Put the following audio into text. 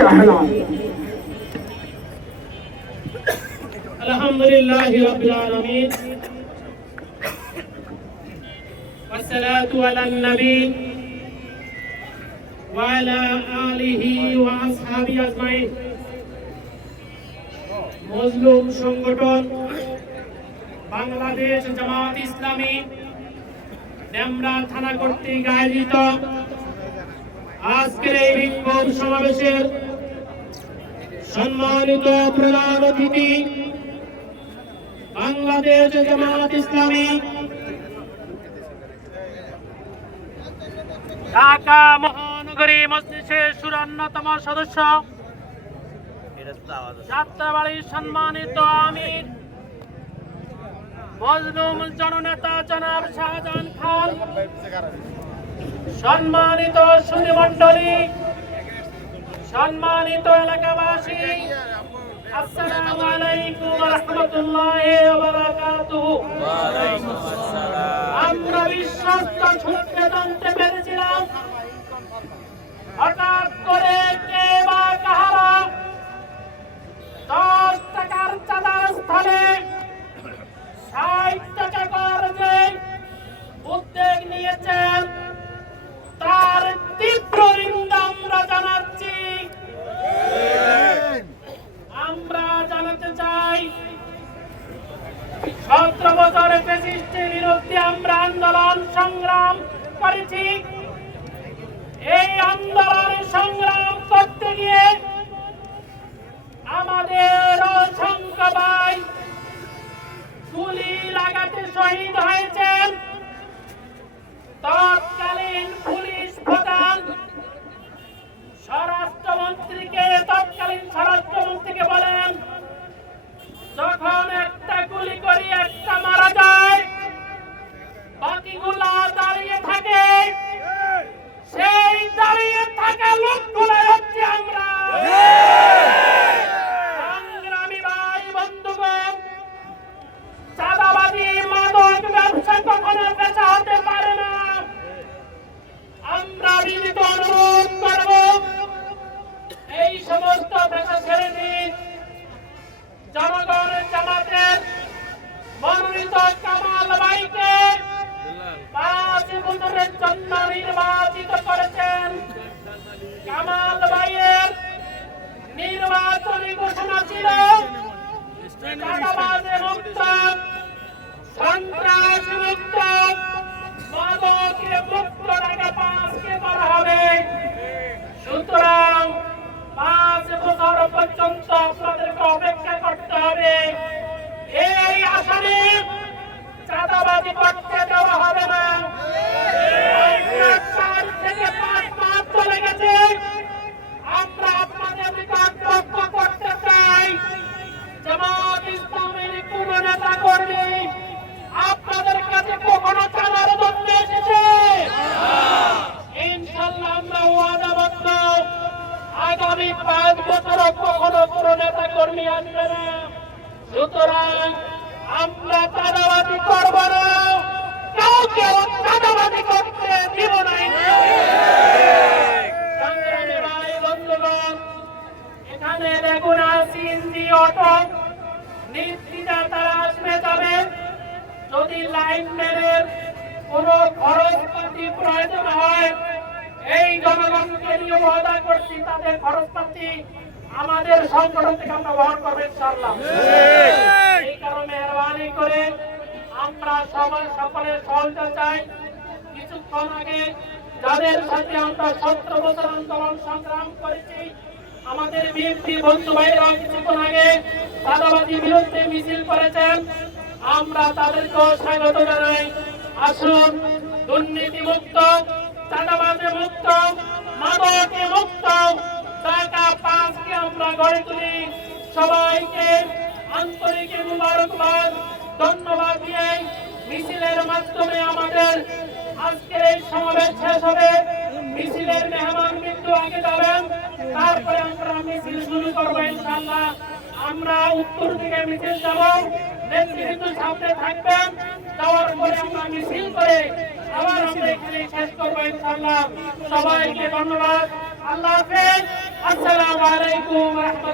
कहना। अल्हम्दुलिल्लाहि रब्बिल आलमीन वस्सलातु अलन नबी व अला आलिहि व আসহাবিহি আজমাইন। মজলুম সংগঠন বাংলাদেশ জামাত ইসলামী ডেমরা থানা কর্তৃক আয়োজিত আজকের এই বিক্ষোভ সমাবেশের সম্মানিত প্রধান অতিথি বাংলাদেশ জামাত ইসলামী ঢাকা মহানগরী মজলিসের 54তম সদস্য যাত্রাবাড়ির সম্মানিত আমির মজলুম জননেতা জনাব শাহজাহান খান, সম্মানিত সুধীমণ্ডলী, সম্মানিত এলাকাবাসী, আসসালামু আলাইকুম ওয়া রাহমাতুল্লাহি ওয়া বারাকাতুহু। আমরা বিশ্বস্ত সূত্রে জানতে পেরেছিলাম হঠাৎ করে কে বা কাহারা 10 টাকার চাঁদার স্থানে 60 টাকা করে উদ্যোগ নিয়েছেন, তার তীব্র নিন্দা আমরা জানাচ্ছি। আমরা জানাতে চাই 17 বছর ফ্যাসিস্টের বিরুদ্ধে আমরা আন্দোলন সংগ্রাম করেছি। এই আন্দোলন সংগ্রাম করতে গিয়ে আমাদের অসংখ্য ভাই গুলি লাগাতে শহীদ হয়েছেন। তৎকালীন পুলিশ প্রধান তৎকালীন স্বরাষ্ট্রমন্ত্রীকে বলেন, যখন একটা গুলি করি একটা মারা যায়, বাকিগুলা দাঁড়িয়ে থাকে, সেই দাঁড়িয়ে থাকা লোকগুলো হচ্ছে আমরা। সংগ্রামী ভাই বন্ধুগণ, চাঁদাবাজি মাদক ব্যবসা কখনো পেশা হতে পারে না। আমরা বিনীত অনুরোধ করব, এই সমস্ত পেশা ছেড়ে দিন। জনগণের জামাতের মনোনীত কামাল ভাইকে 5 বছরের জন্য নির্বাচিত করেছেন। কামাল ভাইয়ের নির্বাচনী ঘোষণা ছিল চাঁদাবাজি মুক্ত, সন্ত্রাস মুক্ত, মাদকে মুক্ত টাকা 5কে করা হবে। সুতরাং 5 বছর পর্যন্ত আপনাদেরকে অপেক্ষা করতে হবে। এই আসনে চাঁদাবাজি করতে দেওয়া হবে না। 4 থেকে 5 মাস চলে গেছে, আমরা আপনাদের নিকট লক্ষ্য করতে চাই, জামাত ইসলামের কোন নেতা কর্মী আপনাদের কাছে কখনো চাঁদার জন্য এসেছে? ইনশাআল্লাহ আমরা ওয়াদাবদ্ধ, আগামী 5 বছর কখনো কোন নেতা কর্মী আসবে না। সুতরাং আমরা চাঁদাবাজি করব না, কাউকে চাঁদাবাজি করতে দিব না। সংগ্রামী ভাই বন্ধুগণ, এখানে দেখুন সিএনজি অটো নির্দিদা তারা আসবে যাবে। যদি লাইনম্যানের কোন খরচপাতি প্রয়োজন হয়, এই জনগণকে নিয়ে ওয়াদা করছি, তাদের খরচপাতি আমাদের সংগঠন থেকে আমরা বহন করবো ইনশাআল্লাহ। এই কারণে মেহরবানি করে আমরা সবাই সকলের সহযোগিতা চাই। কিছুক্ষণ আগে যাদের সাথে আমরা 17 বছর আন্দোলন সংগ্রাম করেছি, আমাদের বিএনপি বন্ধু ভাইরা কিছুক্ষণ আগে চাঁদাবাজির বিরুদ্ধে মিছিল করেছেন, আমরা তাদেরকেও স্বাগত জানাই। আসুন দুর্নীতি মুক্ত, চাঁদাবাজি মুক্ত, মাদকে মুক্ত ঢাকা 5কে আমরা গড়ে তুলি। সবাইকে আন্তরিক মুবারকবাদ, ধন্যবাদ দিয়ে মিছিলের মাধ্যমে আমাদের আজকের এই সমাবেশ শেষ হবে। মিছিলের মেহমান বিন্দু আগে যাবেন, তারপরে আমরা মিছিল শুরু করবো ইনশাআল্লাহ। আমরা উত্তর দিকে মিছিল যাব, নেতৃত্ব সামনে থাকবেন, যাওয়ার পরে আমরা মিছিল করে আবার আমরা এখানে শেষ করবো ইনশাআল্লাহ। সবাইকে ধন্যবাদ, আল্লাহ হাফেজ, আসসালামু আলাইকুম। আলাইকুম রহমতুল্লাহ।